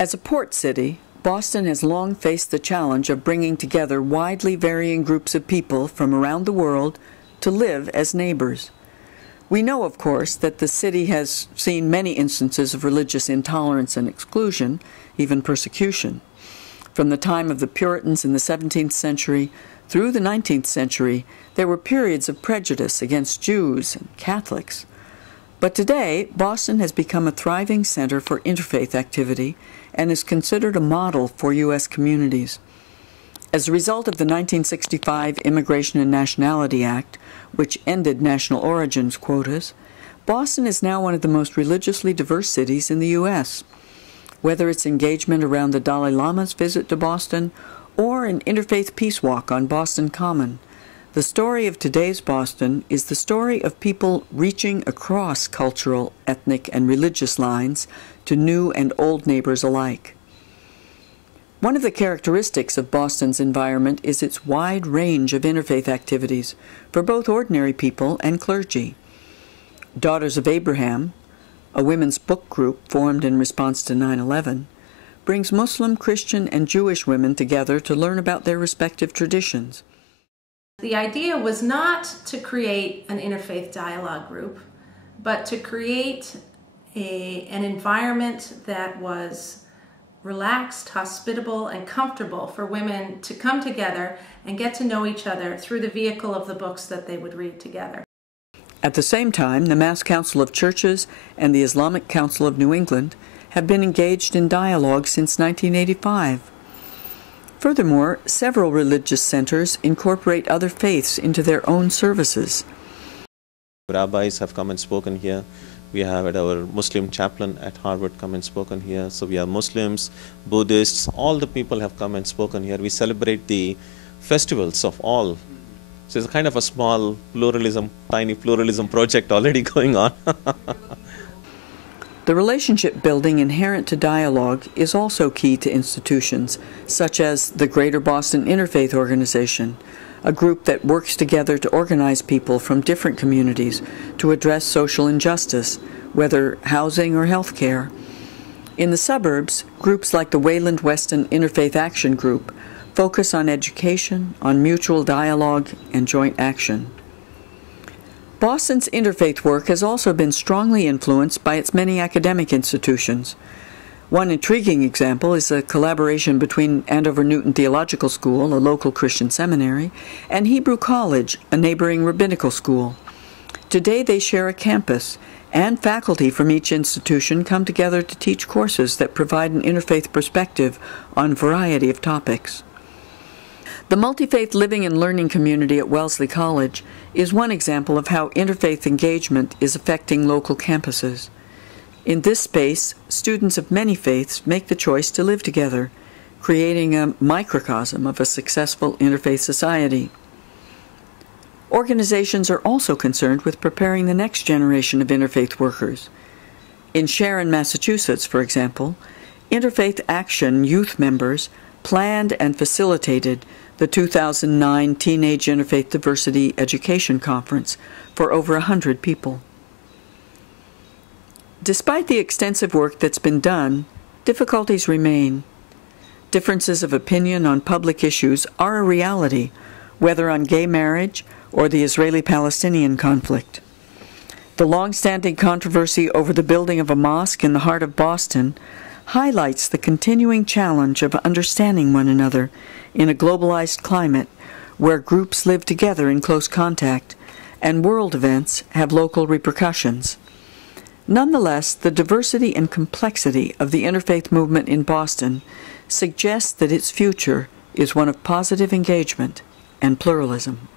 As a port city, Boston has long faced the challenge of bringing together widely varying groups of people from around the world to live as neighbors. We know, of course, that the city has seen many instances of religious intolerance and exclusion, even persecution. From the time of the Puritans in the 17th century through the 19th century, there were periods of prejudice against Jews and Catholics. But today, Boston has become a thriving center for interfaith activity and is considered a model for U.S. communities. As a result of the 1965 Immigration and Nationality Act, which ended national origins quotas, Boston is now one of the most religiously diverse cities in the U.S. Whether it's engagement around the Dalai Lama's visit to Boston or an interfaith peace walk on Boston Common, the story of today's Boston is the story of people reaching across cultural, ethnic, and religious lines to new and old neighbors alike. One of the characteristics of Boston's environment is its wide range of interfaith activities for both ordinary people and clergy. Daughters of Abraham, a women's book group formed in response to 9/11, brings Muslim, Christian, and Jewish women together to learn about their respective traditions. The idea was not to create an interfaith dialogue group, but to create an environment that was relaxed, hospitable, and comfortable for women to come together and get to know each other through the vehicle of the books that they would read together. At the same time, the Mass Council of Churches and the Islamic Council of New England have been engaged in dialogue since 1985. Furthermore, several religious centers incorporate other faiths into their own services. Rabbis have come and spoken here. We have had our Muslim chaplain at Harvard come and spoken here. So we have Muslims, Buddhists, all the people have come and spoken here. We celebrate the festivals of all. So it's kind of a small pluralism, tiny pluralism project already going on. The relationship building inherent to dialogue is also key to institutions, such as the Greater Boston Interfaith Organization, a group that works together to organize people from different communities to address social injustice, whether housing or health care. In the suburbs, groups like the Wayland Weston Interfaith Action Group focus on education, on mutual dialogue, and joint action. Boston's interfaith work has also been strongly influenced by its many academic institutions. One intriguing example is a collaboration between Andover Newton Theological School, a local Christian seminary, and Hebrew College, a neighboring rabbinical school. Today they share a campus, and faculty from each institution come together to teach courses that provide an interfaith perspective on a variety of topics. The multi-faith living and learning community at Wellesley College is one example of how interfaith engagement is affecting local campuses. In this space, students of many faiths make the choice to live together, creating a microcosm of a successful interfaith society. Organizations are also concerned with preparing the next generation of interfaith workers. In Sharon, Massachusetts, for example, Interfaith Action youth members planned and facilitated the 2009 Teenage Interfaith Diversity Education Conference for over 100 people. Despite the extensive work that's been done, difficulties remain. Differences of opinion on public issues are a reality, whether on gay marriage or the Israeli-Palestinian conflict. The long-standing controversy over the building of a mosque in the heart of Boston highlights the continuing challenge of understanding one another in a globalized climate where groups live together in close contact and world events have local repercussions. Nonetheless, the diversity and complexity of the interfaith movement in Boston suggests that its future is one of positive engagement and pluralism.